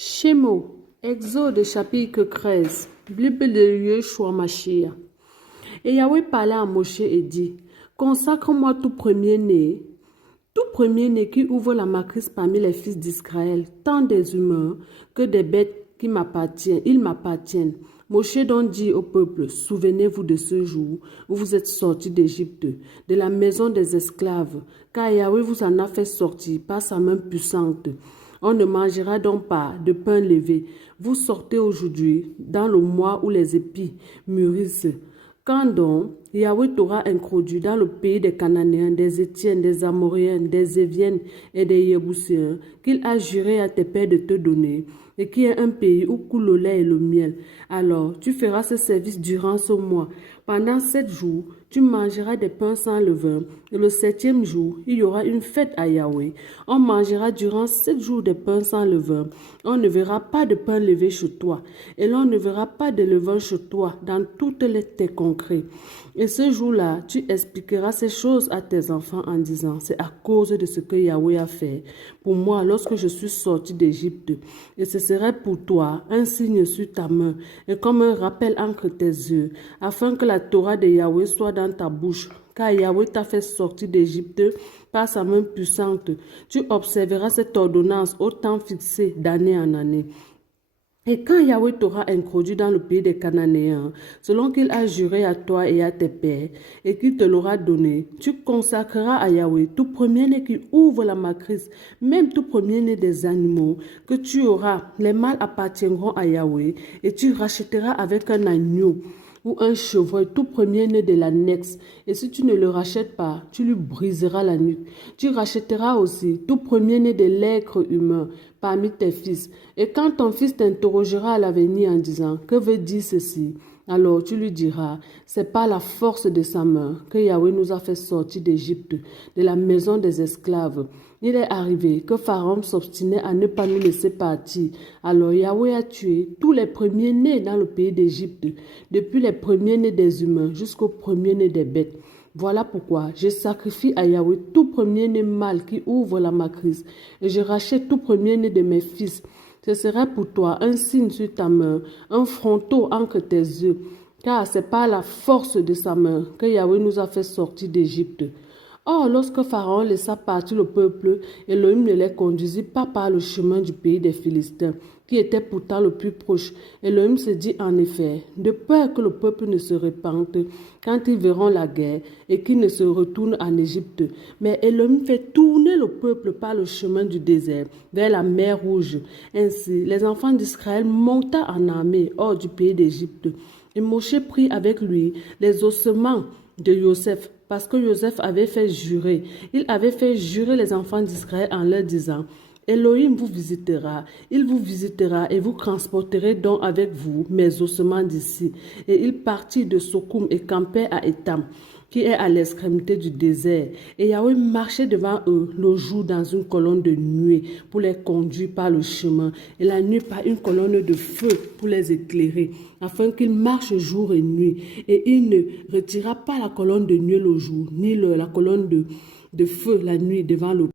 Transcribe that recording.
Shemo, Exode chapitre 13, Bible de Yeshua Mashiach. Et Yahweh parlait à Moshe et dit, consacre-moi tout premier-né qui ouvre la matrice parmi les fils d'Israël, tant des humains que des bêtes qui m'appartiennent, ils m'appartiennent. Moshe donc dit au peuple, souvenez-vous de ce jour où vous êtes sortis d'Égypte, de la maison des esclaves, car Yahweh vous en a fait sortir par sa main puissante. On ne mangera donc pas de pain levé. Vous sortez aujourd'hui dans le mois où les épis mûrissent. Quand donc Yahweh t'aura introduit dans le pays des Cananéens, des Étiennes, des Amoréens, des Éviennes et des Yébouséens, qu'il a juré à tes pères de te donner, et qui est un pays où coule le lait et le miel, alors tu feras ce service durant ce mois. Pendant 7 jours, tu mangeras des pains sans levain, et le 7e jour, il y aura une fête à Yahweh. On mangera durant 7 jours des pains sans levain. On ne verra pas de pain levé chez toi, et l'on ne verra pas de levain chez toi dans toutes tes concrets. Et ce jour-là, tu expliqueras ces choses à tes enfants en disant, c'est à cause de ce que Yahweh a fait pour moi lorsque je suis sorti d'Égypte. Et ce serait pour toi un signe sur ta main et comme un rappel entre tes yeux, afin que la Torah de Yahweh soit dans ta bouche. Car Yahweh t'a fait sortir d'Égypte par sa main puissante. Tu observeras cette ordonnance au temps fixé d'année en année. Et quand Yahweh t'aura introduit dans le pays des Cananéens, selon qu'il a juré à toi et à tes pères, et qu'il te l'aura donné, tu consacreras à Yahweh tout premier-né qui ouvre la matrice, même tout premier-né des animaux que tu auras. Les mâles appartiendront à Yahweh, et tu rachèteras avec un agneau ou un chevreuil tout premier-né de l'annexe. Et si tu ne le rachètes pas, tu lui briseras la nuque. Tu rachèteras aussi tout premier-né de l'être humain parmi tes fils. Et quand ton fils t'interrogera à l'avenir en disant, que veut dire ceci? Alors tu lui diras, c'est par la force de sa main que Yahweh nous a fait sortir d'Égypte, de la maison des esclaves. Il est arrivé que Pharaon s'obstinait à ne pas nous laisser partir. Alors Yahweh a tué tous les premiers-nés dans le pays d'Égypte, depuis les premiers-nés des humains jusqu'aux premiers-nés des bêtes. Voilà pourquoi je sacrifie à Yahweh tout premier-né mâle qui ouvre la matrice, et je rachète tout premier-né de mes fils. Ce sera pour toi un signe sur ta main, un fronteau entre tes yeux, car c'est par la force de sa main que Yahweh nous a fait sortir d'Égypte. Or, lorsque Pharaon laissa partir le peuple, Elohim ne les conduisit pas par le chemin du pays des Philistins, qui était pourtant le plus proche. Elohim se dit en effet, de peur que le peuple ne se répande quand ils verront la guerre et qu'ils ne se retournent en Égypte. Mais Elohim fait tourner le peuple par le chemin du désert, vers la mer Rouge. Ainsi, les enfants d'Israël monta en armée hors du pays d'Égypte. Et Moshe prit avec lui les ossements de Joseph, parce que Joseph avait fait jurer. Il avait fait jurer les enfants d'Israël en leur disant, Elohim vous visitera, il vous visitera et vous transporterez donc avec vous mes ossements d'ici. Et il partit de Sokoum et campait à Étam, qui est à l'extrémité du désert. Et Yahweh marchait devant eux le jour dans une colonne de nuée pour les conduire par le chemin, et la nuit par une colonne de feu pour les éclairer, afin qu'ils marchent jour et nuit. Et il ne retira pas la colonne de nuée le jour, ni la colonne de feu la nuit devant le